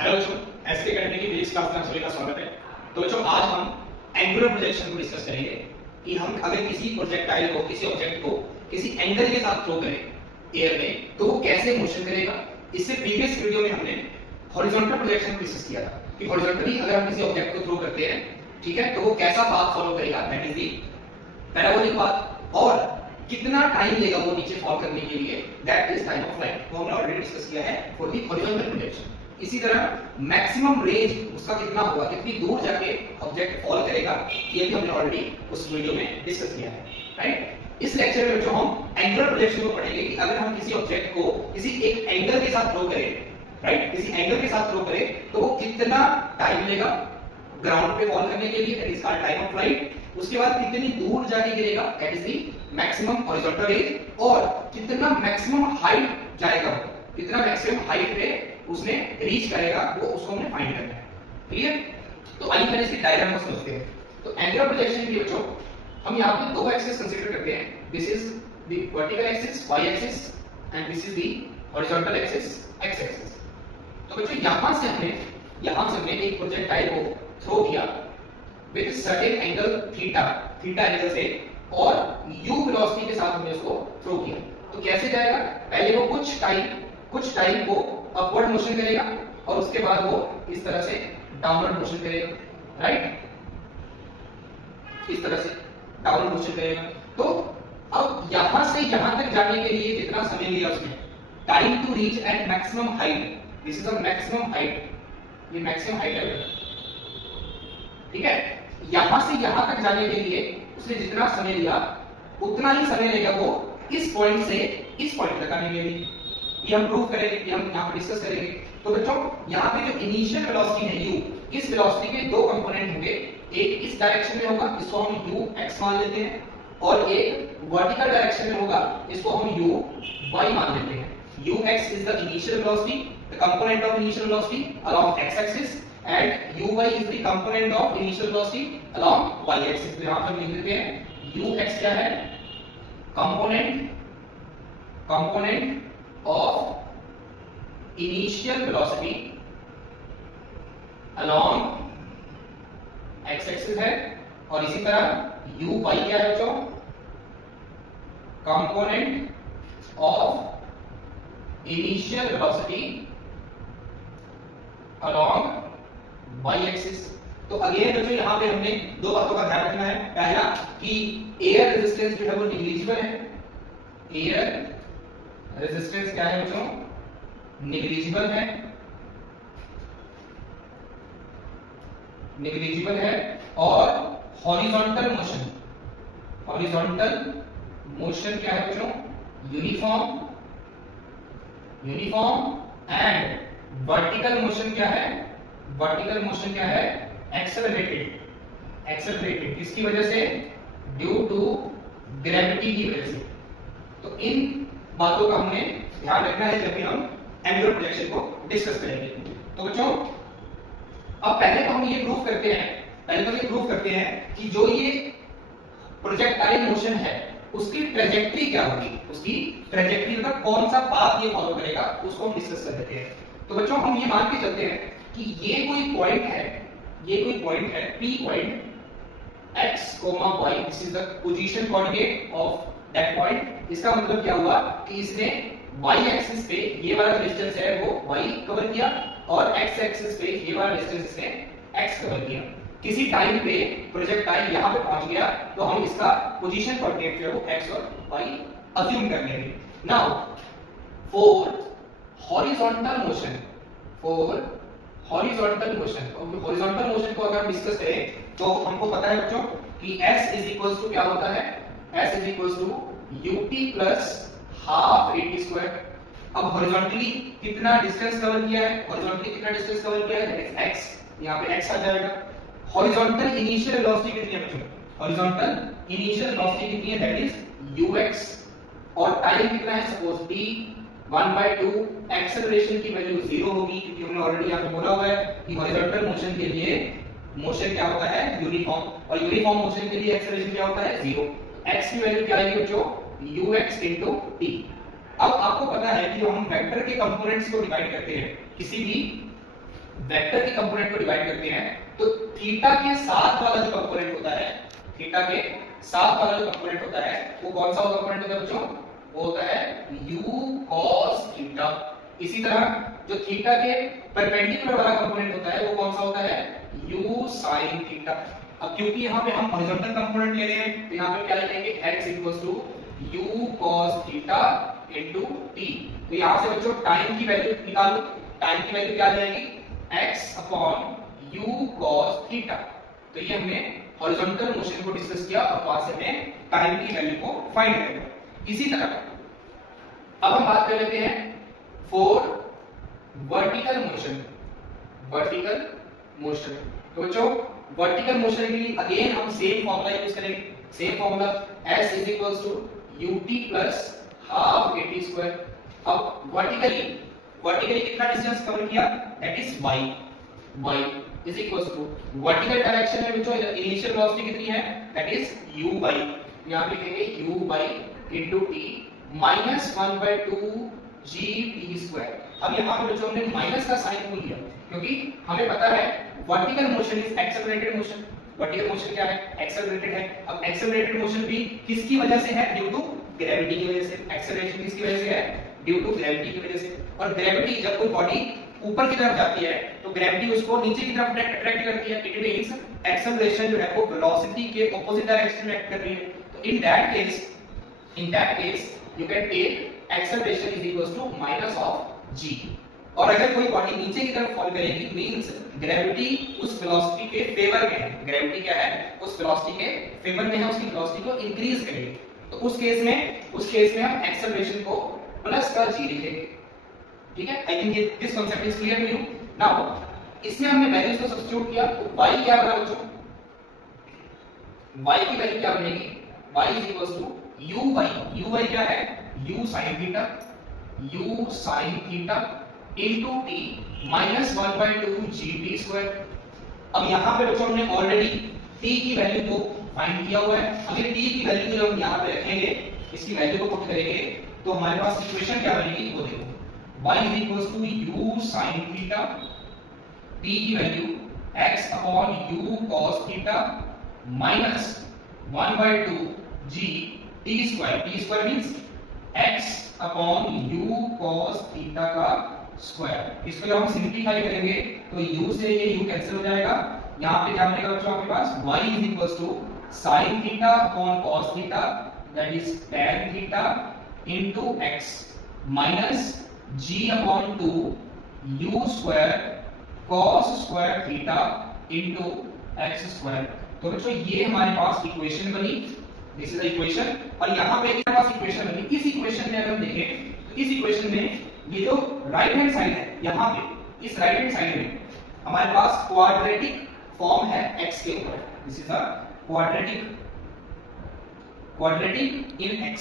Hello बच्चों, SK academy की physics class में सभी का स्वागत है। तो बच्चों, आज हम एंगुलर प्रोजेक्शन को डिस्कस करेंगे कि हम अगर किसी प्रोजेक्टाइल को, किसी ऑब्जेक्ट को किसी एंगल के साथ थ्रो करें एयर में, तो वो कैसे मोशन करेगा। इससे प्रीवियस वीडियो में हमने हॉरिजॉन्टल प्रोजेक्शन को डिस्कस किया था कि हॉरिजॉन्टली अगर हम किसी ऑब्जेक्ट को थ्रो करते हैं, ठीक है, तो वो कैसा पाथ फॉलो करेगा, that is the parabolic path, और कितना टाइम लेगा वो नीचे फॉल करने के लिए, that is time of flight. वो हमने ऑलरेडी डिस्कस किया है फॉर द हॉरिजॉन्टल प्रोजेक्शन। इसी तरह मैक्सिमम रेंज उसका कितना होगा, कितनी दूर जाके ऑब्जेक्ट फॉल करेगा, ये भी हमने ऑलरेडी उस वीडियो में डिस्कस किया है, राइट। इस लेक्चर में जो हम एंगुलर प्रोजेक्शन को पढ़ेंगे कि अगर हम किसी ऑब्जेक्ट को किसी एक एंगल के साथ थ्रो करें, राइट, किसी एंगल के साथ थ्रो करें, तो वो कितना टाइम लेगा ग्राउंड पे फॉल करने के लिए, that is called time of flight. उसके बाद कितनी दूर जाके गिरेगा, that is the maximum horizontal range, और कितना मैक्सिमम हाइट जाएगा, कितना मैक्सिमम हाइट पे उसने रीच करेगा, वो उसको हमें फाइंड करना है। क्लियर? तो आइए पहले इसकी डायग्राम को समझते हैं। तो एंगुलर प्रोजेक्शन के लिए बच्चों हम यहां पे दो एक्सिस कंसीडर करते हैं। This is the vertical axis y axis and this is the horizontal axis x axis. तो बच्चों यहां से हमने एक प्रोजेक्टाइल को थ्रो किया with certain angle theta angle से, और u वेलोसिटी के साथ हमने उसको थ्रो किया। तो कैसे जाएगा, पहले वो कुछ टाइम को अपवर्ड मोशन करेगा और उसके बाद वो इस तरह से डाउनवर्ड मोशन करेगा, राइट, इस तरह से डाउनवर्ड मोशन करेगा। तो अब यहां से यहां तक जाने के लिए जितना समय लिया उसने, time to reach at maximum height, this is a maximum height, ये मैक्सिमम हाइट है, ठीक है। यहां से यहां तक जाने के लिए उसने जितना समय लिया उतना ही समय लेगा वो इस पॉइंट से इस पॉइंट तक आने के लिए। ये हम प्रूव करेंगे, ये हम यहां पर डिस्कस करेंगे। तो बच्चों यहां पे जो इनिशियल वेलोसिटी है u, इस वेलोसिटी के दो कंपोनेंट होंगे, एक इस डायरेक्शन में होगा, इसको हम ux मान लेते हैं, और एक वर्टिकल डायरेक्शन में होगा, इसको हम uy मान लेते हैं। ux is the initial velocity, the component of initial velocity along x axis, and uy is the component of initial velocity along y axis। तो यहां पर लिख देते हैं ux क्या है, component of initial velocity along x axis है, और इसी तरह uy क्या है बच्चों, component of initial velocity along y axis। तो अगेन बच्चों यहां पे हमने दो बातों का ध्यान रखना है। पहला कि एयर रेजिस्टेंस जो है वो निग्लिजिबल है, एयर रेजिस्टेंस क्या है बच्चों, निग्लिजिबल है, और हॉरिजॉन्टल मोशन क्या है बच्चों, यूनिफॉर्म, एंड वर्टिकल मोशन क्या है, एक्सेलरेटेड, किसकी वजह से, ड्यू टू ग्रेविटी की वजह से। तो इन बातों का हमने ध्यान रखना है जब भी हम एंगुलर प्रोजेक्शन को डिस्कस करेंगे। तो बच्चों अब पहले तो हम ये प्रूव करते हैं कि जो ये प्रोजेक्टाइल मोशन है उसकी ट्रैजेक्टरी क्या होगी, उसकी ट्रैजेक्टरी मतलब कौन सा पाथ ये फॉलो करेगा, उसको हम डिस्कस कर लेते हैं। तो बच्चों हम ये मान के चलते हैं कि ये कोई पॉइंट है P point x, y, this is the position coordinate of that point. इसका मतलब क्या हुआ कि इसने y एक्सिस पे ये वाला डिस्टेंस है वो y कवर किया, और x एक्सिस पे ये वाला डिस्टेंस इसने x कवर किया। किसी टाइम पे प्रोजेक्टाइल यहां पे पहुंच गया, तो हम इसका पोजीशन कोऑर्डिनेट जो है वो x और y अज्यूम कर लेंगे। नाउ फॉर हॉरिजॉन्टल मोशन को अगर हम डिस्कस करें तो हमको पता है बच्चों कि s इज इक्वल्स टू क्या होता है, s is equals to ut plus half at square. अब हॉरिजॉन्टली कितना डिस्टेंस कवर किया है, दैट इज x, यहां पे x आ जाएगा। हॉरिजॉन्टल इनिशियल वेलोसिटी कितनी है बच्चों, दैट इज ux, और टाइम कितना है, सपोज t 1/2, एक्सेलरेशन की वैल्यू 0 होगी, क्योंकि हमने ऑलरेडी यहां पे बोला हुआ है कि हॉरिजॉन्टल मोशन के लिए मोशन क्या होता है, यूनिफॉर्म, और यूनिफॉर्म मोशन के लिए एक्सेलरेशन क्या होता है, 0। x की वैल्यू क्या आएगी बच्चों, ux into t। अब आपको पता है कि जो हम वेक्टर के कंपोनेंट्स को डिवाइड करते हैं किसी भी वेक्टर के कंपोनेंट को डिवाइड करते हैं तो थीटा के साथ वाला जो कंपोनेंट होता है, थीटा के साथ वाला जो कंपोनेंट होता है वो कौन सा कंपोनेंट होता है बच्चों? वो होता है u cos थीटा। इसी तरह जो थीटा के परपेंडिकुलर वाला कंपोनेंट होता है वो कौन सा होता है? u sin theta. अब क्योंकि यहाँ पे हम हॉरिजॉन्टल कंपोनेंट ले रहे हैं तो यहाँ पे क्या लिखेंगे? x u cos theta into t। तो यहाँ से बच्चों टाइम की वैल्यू निकालो। टाइम की वैल्यू क्या आ जाएगी? x upon u cos theta. तो ये हमने हॉरिजॉन्टल मोशन को डिस्कस किया और वहां से हमने टाइम की वैल्यू को फाइंड किया। इसी तरह अब हम बात कर लेते हैं for vertical motion. Vertical motion तो बच्चों वर्टिकल मोशन के लिए अगेन हम सेम फॉर्मूला यूज करेंगे। Same formula s is equals to ut plus half at square। अब वर्टिकली कितना डिस्टेंस कवर किया? That is y is equals to vertical direction में बच्चों इनिशियल वेलोसिटी कितनी है? That is u/। यहां पे लिखेंगे u/t minus 1/2 g t²। अब यहां पे बच्चों हमने माइनस का साइन क्यों लिया? क्योंकि हमें पता है vertical motion is accelerated motion. Vertical motion क्या है? एक्सेलरेटेड है। अब एक्सेलरेटेड मोशन भी किसकी वजह से है? ड्यू टू ग्रेविटी की वजह से। एक्सेलरेशन किसकी वजह से है? ड्यू टू ग्रेविटी की वजह से। और ग्रेविटी जब कोई बॉडी ऊपर की तरफ जाती है तो ग्रेविटी उसको नीचे की तरफ अट्रैक्ट करती है। इट मींस एक्सेलरेशन जो है वो वेलोसिटी के ऑपोजिट डायरेक्शन में एक्ट कर रही है। तो in that case you can take acceleration is equals to minus of g। और अगर कोई बॉडी नीचे की तरफ फॉल करेगी मींस ग्रेविटी उस वेलोसिटी के फेवर में है। ग्रेविटी क्या है? उस वेलोसिटी के फेवर में है, उसकी वेलोसिटी को इंक्रीज करेगी। तो उस केस में हम एक्सेलरेशन को प्लस का g लिखेंगे। ठीक है? I think this concept is clear to you. Now इसमें हमने वैल्यूज को सब्स्टिट्यूट किया तो y क्या बना बच्चों? y की वैल्यू क्या बनेगी? y is equals to u/y क्या है? u sin theta into t minus 1/2 gt²। अब यहाँ पे बच्चों हमने ऑलरेडी t की वैल्यू को फाइंड किया हुआ है। अगर t की वैल्यू जब हम यहाँ पे रखेंगे, इसकी वैल्यू को पुट करेंगे तो हमारे पास इक्वेशन क्या बनेगी वो देखो। y is equals to u sin theta, t की value x upon u cos theta minus 1/2 g t²। t² means x upon u cos theta का स्क्वायर। इसको जब हम सिंपलीफाई करेंगे तो u से ये u कैंसिल हो जाएगा। यहाँ पे क्या बनेगा बच्चों आपके पास? y is equals to sin theta upon cos theta that is tan theta into x minus g upon 2 u square cos square theta into x²। तो बच्चों ये हमारे पास इक्वेशन बनी। This is the equation. और यहाँ पे हमारे पास इक्वेशन बनी। इस इक्वेशन में अगर हम देखें तो इस इक्वेशन में ये जो राइट हैंड साइड है, यहाँ पे इस राइट हैंड साइड में हमारे पास क्वाड्रेटिक फॉर्म है x के ऊपर। This is a quadratic in x।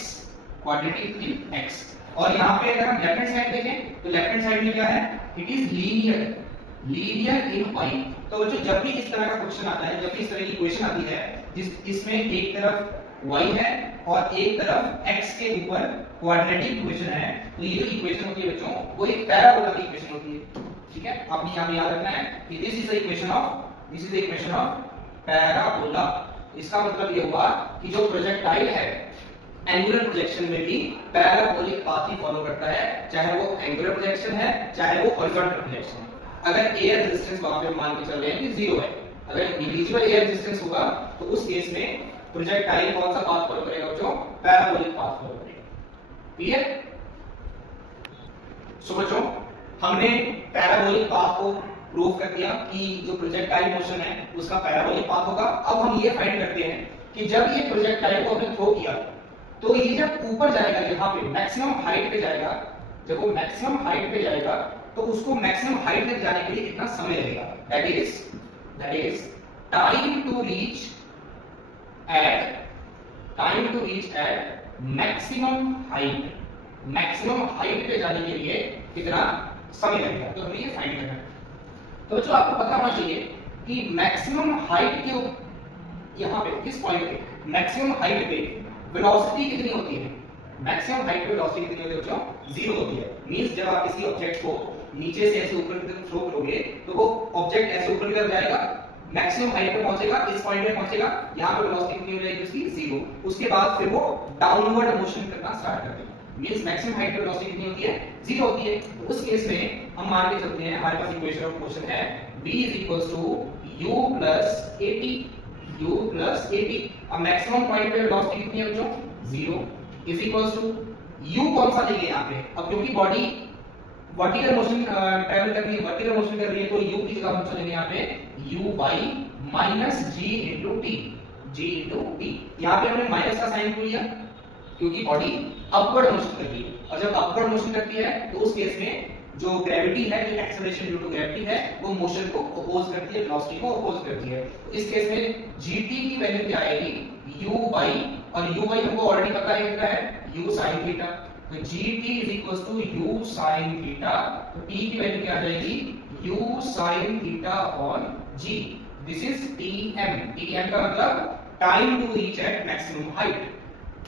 और यहाँ पे अगर हम लेफ्ट हैंड साइड देखें तो लेफ्ट हैंड साइड में क्या है? It is linear in y। तो बच्चों जब भी इस तरह का क्वेश्चन आता है, जब भी इस तरह की इक्वेशन आती है जिसमें एक तरफ y है और एक तरफ x के ऊपर क्वाड्रेटिक इक्वेशन है, तो ये जो इक्वेशन होती है बच्चों वो एक पैराबोला की इक्वेशन होती है। ठीक है? आपने यहाँ पे याद रखना है कि this is the equation of parabola. इसका मतलब ये हुआ कि जो प्रोजेक्टाइल है एंगुलर प्रोजेक्शन में भी पैराबोलिक पाथ ही फॉलो करता है, चाहे वो एंगुलर प्रोजेक्शन है चाहे वो हॉरिजॉन्टल प्रोजेक्शन है। अगर एयर रेजिस्टेंस वहां पे मान के चल रहे हैं कि 0 है, अगर नेग्लिजिबल एयर रेजिस्टेंस होगा तो उस केस में प्रोजेक्टाइल कौन सा पाथ फॉलो करेगा बच्चों? पैराबोलिक पाथ फॉलो करेगा। क्लियर? सो बच्चों हमने पैराबोलिक पाथ को प्रूव कर दिया कि जो प्रोजेक्टाइल मोशन है उसका पैराबोलिक पाथ होगा। अब हम ये फाइंड करते हैं कि जब ये प्रोजेक्टाइल को हमने थ्रो किया तो ये जब ऊपर जाएगा, यहाँ पे मैक्सिमम हाइट पे जाएगा, जब वो मैक्सिमम हाइट पे जाएगा तो उसको मैक्सिमम हाइट तक जाने के लिए कितना समय लगेगा? That is time to reach at maximum height. Maximum height पे जाने के लिए कितना समय लगेगा? तो हमें ये फाइंड करना है। तो बच्चों आपको पता होना चाहिए कि मैक्सिमम हाइट के यहाँ पे इस पॉइंट पे मैक्सिमम हाइट पे वेलोसिटी कितनी होती है? मैक्सिमम हाइट पे वेलोसिटी कितनी होती है बच्चों? 0 होती है। मींस जब आप किसी ऑब्जेक्ट को नीचे से ऐसे ऊपर की तरफ थ्रो करोगे तो वो ऑब्जेक्ट ऐसे ऊपर की तरफ जाएगा, मैक्सिमम हाइट पे पहुंचेगा, इस पॉइंट पे पहुंचेगा, यहां पे वेलोसिटी कितनी हो जाएगी उसकी 0। उसके बाद फिर वो डाउनवर्ड मोशन करना स्टार्ट कर देगा, मींस मैक्सिमम हाइट पे वेलोसिटी कितनी होती है 0 होती है। तो उस केस में हम मान के चलते हैं हमारे पास इक्वेशन ऑफ मोशन है v u + at, u + at। अब मैक्सिमम पॉइंट पे वेलोसिटी कितनी है बच्चों 0 u कौन सा लेंगे यहाँ पे, अब क्योंकि बॉडी वर्टिकल मोशन ट्रैवल कर रही है, वर्टिकल मोशन कर रही है, तो u की जगह हम चलेंगे यहाँ पे u by -g into t, g into t। यहाँ पे हमने माइनस का साइन क्यों लिया, क्योंकि बॉडी अपवर्ड मोशन कर रही है, और जब अपवर्ड मोशन करती है तो उस केस में जो ग्रेविटी है, जो एक्सेलरेशन ड्यू टू ग्रेविटी है, वो मोशन को अपोज करती है, वेलोसिटी को अपोज करती है। तो इस केस में gt की वैल्यू क्या आएगी u by, और u by हमको ऑलरेडी पता है कितना है u sin थीटा, तो gt u sin थीटा, तो t की वैल्यू क्या आ जाएगी u sin theta upon g, this is tm। tm का मतलब time to reach at maximum height,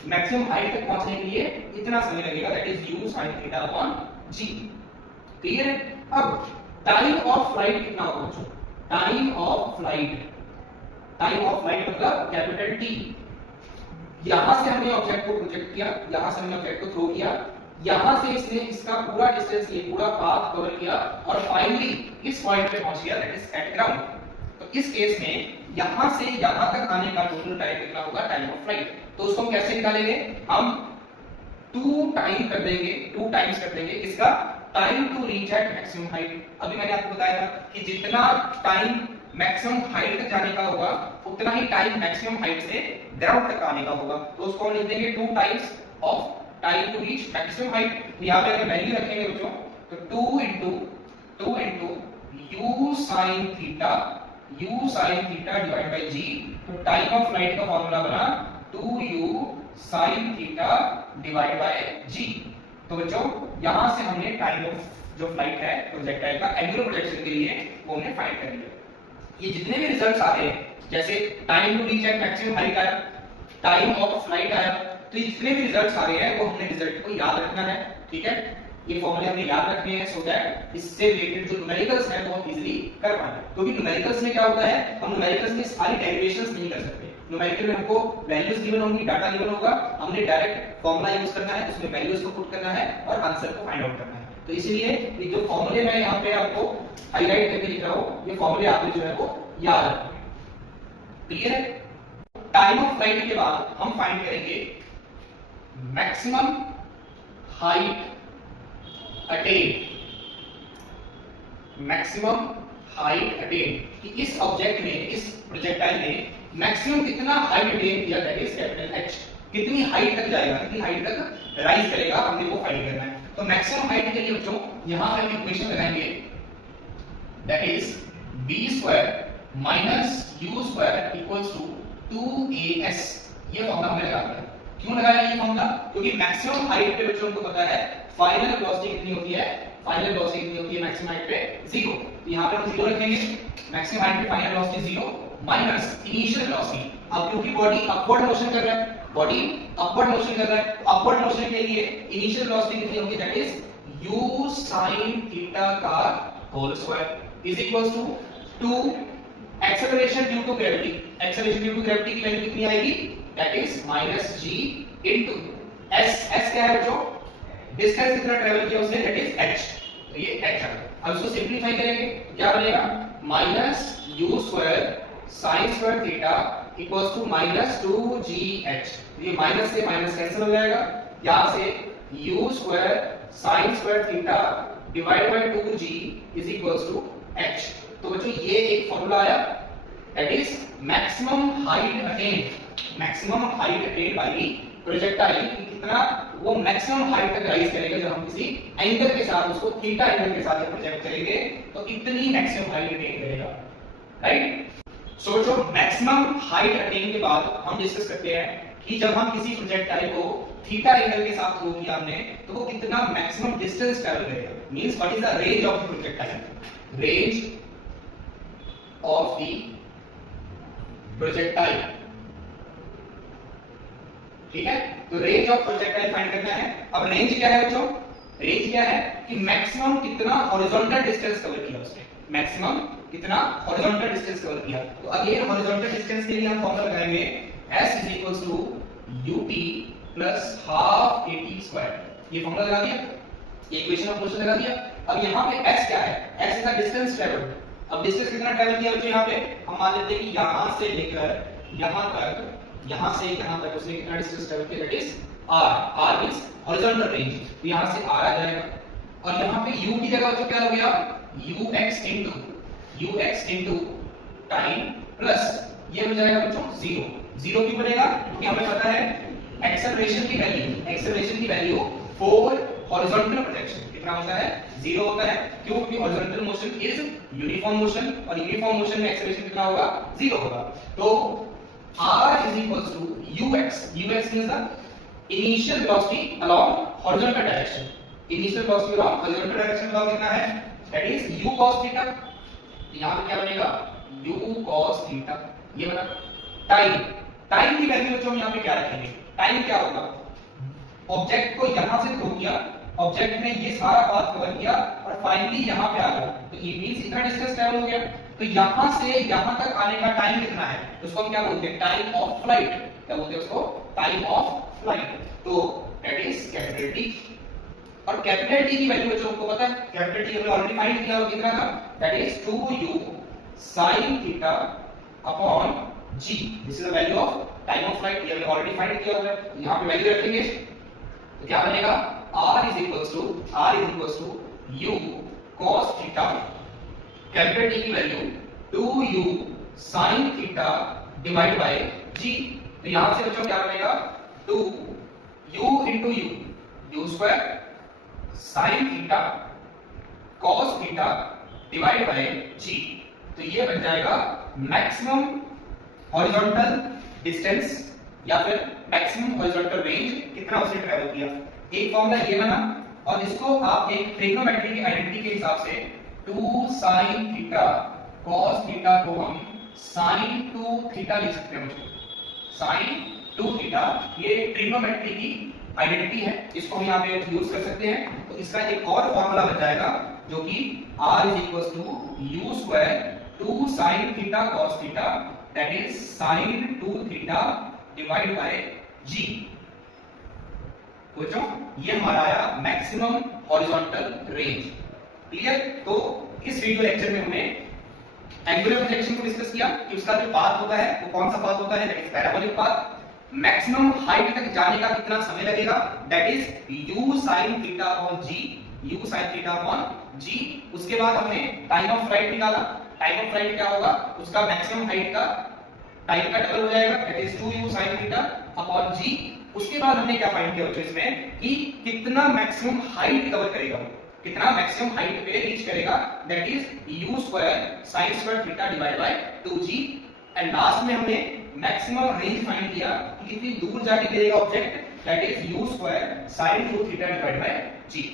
maximum height तक पहुंचने के लिए इतना समय लगेगा, that is u sin theta upon g। Clear है। अब टाइम ऑफ फ्लाइट कितना होगा बच्चों, time of flight, time of flight मतलब कैपिटल T। यहां से हमने ऑब्जेक्ट को प्रोजेक्ट किया, यहां से हमने ऑब्जेक्ट को थ्रो किया, यहां से इसने इसका पूरा डिस्टेंस ये पूरा पाथ कवर किया और फाइनली इस पॉइंट पे पहुंच गया, दैट इज एट ग्राउंड। तो इस केस में यहां से यहां तक आने का टोटल टाइम कितना होगा, टाइम ऑफ फ्लाइट। तो उसको हम कैसे निकालेंगे, हम 2 टाइम कर देंगे, 2 टाइम्स कर देंगे इसका time to reach at maximum height. अभी मैंने आपको बताया था कि जितना टाइम मैक्सिमम हाइट तक जाने का होगा उतना ही टाइम मैक्सिमम हाइट से ग्राउंड तक आने का होगा, तो उसको हम लिख देंगे 2 times of time to reach maximum height. यहां पे अगर वैल्यू रखेंगे बच्चों तो 2 into u sin theta, u sin theta divide by g, तो टाइम ऑफ फ्लाइट का फार्मूला बना 2u sin theta divide by g। तो बच्चों यहां से हमने टाइम ऑफ जो फ्लाइट है प्रोजेक्टाइल का एंगुलर प्रोजेक्शन के लिए वो हमने फाइंड कर लिया। ये जितने भी रिजल्ट्स आते हैं, जैसे time to reach at maximum height आया, टाइम ऑफ फ्लाइट आया, तो ये जितने भी रिजल्ट्स आ रहे हैं वो हमने रिजल्ट को याद रखना है, ठीक है। ये फॉर्मूले हमने याद रखने हैं सो दैट इससे रिलेटेड जो न्यूमेरिकल्स है बहुत इजीली कर पाए, क्योंकि न्यूमेरिकल्स में क्या होता है, हम न्यूमेरिकल्स में सारी डेरिवेशंस नहीं कर सकते। न्यूमेरिकल में हमको वैल्यूज गिवन होंगी, डाटा गिवन होगा, हमने डायरेक्ट फॉर्मूला यूज करना है, उसमें वैल्यूज को पुट करना है और आंसर को फाइंड आउट करना है। तो इसलिए ये जो फॉर्मूले मैं यहां पे आपको हाईलाइट करके लिख रहा हूं, ये फॉर्मूले आपने जो है वो याद रखना। क्लियर है। टाइम ऑफ फ्लाइट के बाद हम फाइंड करेंगे maximum height attain, maximum height attain कि इस ऑब्जेक्ट ने, इस प्रोजेक्टाइल ने मैक्सिमम कितना हाइट अटेन किया, दैट इज कैपिटल H, कितनी हाइट तक जाएगा, कितनी हाइट तक राइज करेगा, हमने वो फाइंड करना है। तो मैक्सिमम हाइट के लिए बच्चों यहां पे हम इक्वेशन लगाएंगे, that is v² - u² = 2as। ये फॉर्मूला हमने लगा दिया। क्यों लगाया ये फॉर्मूला, क्योंकि मैक्सिमम हाइट पे बच्चों को पता है फाइनल वेलोसिटी कितनी होती है, फाइनल वेलोसिटी कितनी होती है मैक्सिमम हाइट पे 0। तो यहां पे हम 0 रखेंगे, मैक्सिमम हाइट पे final velocity 0 minus initial velocity. अब क्योंकि बॉडी अपवर्ड मोशन कर रहा है, बॉडी अपवर्ड मोशन कर रहा है, तो अपवर्ड मोशन के लिए इनिशियल वेलोसिटी कितनी होगी, that is u sin theta का whole square is equal to acceleration due to gravity. Acceleration due to gravity की वैल्यू कितनी आएगी, that is -g into s क्या है बच्चों, डिस्टेंस कितना ट्रैवल किया उसने, दैट इज h, तो ये h है। अब इसको सिंपलीफाई करेंगे क्या बनेगा, -u² sin² theta equals to -2gh। ये माइनस से माइनस कैंसिल हो जाएगा, यहां से u² sin² theta divide by 2g is equals to h। तो बच्चों ये एक फार्मूला आया, that is maximum height attain, maximum height attain by projectile, कितना वो मैक्सिमम हाइट तक राइज करेगा जब हम किसी एंगल के साथ उसको थीटा एंगल के साथ प्रोजेक्ट करेंगे, तो इतनी मैक्सिमम हाइट अटेन करेगा, राइट। सो जो मैक्सिमम हाइट अटेन के बाद हम डिस्कस करते हैं कि जब हम किसी प्रोजेक्टाइल को थीटा एंगल के साथ थ्रो किया हमने, तो वो कितना मैक्सिमम डिस्टेंस ट्रैवल करेगा, means what is the range of the projectile, range of the projectile, ठीक है। तो रेंज ऑफ प्रोजेक्टाइल फाइंड करना है। अब रेंज क्या है बच्चों, रेंज क्या है कि मैक्सिमम कितना हॉरिजॉन्टल डिस्टेंस कवर किया उसने, मैक्सिमम कितना हॉरिजॉन्टल डिस्टेंस कवर किया। तो अगेन हॉरिजॉन्टल डिस्टेंस के लिए हम फॉर्मूला लगाएंगे s ut plus half at²। ये फॉर्मूला लगा दिया, ये इक्वेशन ऑफ मोशन लगा दिया। अब यहाँ पे s क्या है, s is the distance travelled. अब डिस्टेंस कितना ट्रैवल किया बच्चों यहाँ पे, हम मान लेते हैं कि यहाँ से लेकर यहाँ तक, यहाँ से यहाँ तक उसने कितना डिस्टेंस ट्रैवल किया, that is r। r means horizontal range, तो यहाँ से r आ जाएगा और यहाँ पे u की जगह बच्चों क्या हो गया, ux इनटू टाइम प्लस ये हो जाएगा बच्चों 0। 0 क्यों बनेगा, क्योंकि हमें पता है एक्सेलरेशन की वैल्यू फॉर हॉरिजॉन्टल प्रोजेक्शन कितना होता है, 0 होता है। क्यों, क्योंकि horizontal motion is uniform motion और यूनिफॉर्म मोशन में एक्सेलरेशन कितना होगा, 0 होगा। तो r is equals to ux means the initial velocity along horizontal direction, initial velocity along horizontal direction का कितना है, that is u cos theta। यहाँ पे क्या बनेगा, u cos theta, ये बना। टाइम की वैल्यू बच्चों हम यहाँ पे क्या रखेंगे, टाइम क्या होगा, ऑब्जेक्ट को यहाँ से थ्रो किया, ऑब्जेक्ट ने ये सारा पाथ कवर किया और फाइनली यहाँ पे आ गया, तो ये मींस इतना डिस्टेंस ट्रैवल हो गया। तो यहाँ से यहाँ तक आने का टाइम कितना है, उसको हम क्या बोलते हैं, टाइम ऑफ फ्लाइट। क्या बोलते हैं उसको, टाइम ऑफ फ्लाइट। तो दैट इज कैपिटल टी। और कैपिटल टी की वैल्यू बच्चों को पता है, कैपिटल टी हमने ऑलरेडी फाइंड किया, वो कितना था, that is 2u sin theta upon g। This is the value of time of flight, ये हमने ऑलरेडी फाइंड किया हुआ है। यहां पे वैल्यू रखेंगे तो क्या बनेगा, r is equals to u cos theta, capital T की value 2u sin theta divide by g। तो यहां से बच्चों क्या बनेगा, 2u into u square sin theta cos theta divide by g। तो ये बन जाएगा मैक्सिमम हॉरिजॉन्टल डिस्टेंस या फिर मैक्सिमम हॉरिजॉन्टल रेंज कितना उसने ट्रैवल किया। एक फॉर्मूला ये बना और इसको आप एक ट्रिग्नोमेट्री की आइडेंटिटी के हिसाब से 2 sin थीटा cos थीटा को हम sin 2 थीटा लिख सकते हैं। sin 2 थीटा ये ट्रिग्नोमेट्री की आइडेंटिटी है, इसको हम यहाँ पे यूज कर सकते हैं। तो इसका एक और फॉर्मूला बन जाएगा जो कि r is equals to u square 2 sin theta cos theta, that is sin 2 theta divided by g। बच्चों ये हमारा आया मैक्सिमम हॉरिजॉन्टल रेंज। क्लियर। तो इस वीडियो लेक्चर में हमने एंगुलर प्रोजेक्शन को डिस्कस किया कि उसका जो पाथ होता है वो कौन सा पाथ होता है, that is parabolic path. Maximum height तक जाने का कितना समय लगेगा, that is u sin theta upon g, u sin theta upon g। उसके बाद हमने टाइम ऑफ फ्लाइट निकाला। टाइम ऑफ फ्लाइट क्या होगा, उसका मैक्सिमम हाइट का टाइम का डबल हो जाएगा, that is 2u sin theta upon g। उसके बाद हमने क्या फाइंड किया बच्चों इसमें कि कितना मैक्सिमम हाइट कवर करेगा, कितना मैक्सिमम हाइट पे रीच करेगा, that is u square sin square theta divide by 2g। And last में हमने मैक्सिमम रेंज फाइंड किया कि कितनी दूर जाके गिरेगा object, that is u square sin 2 theta divide by g।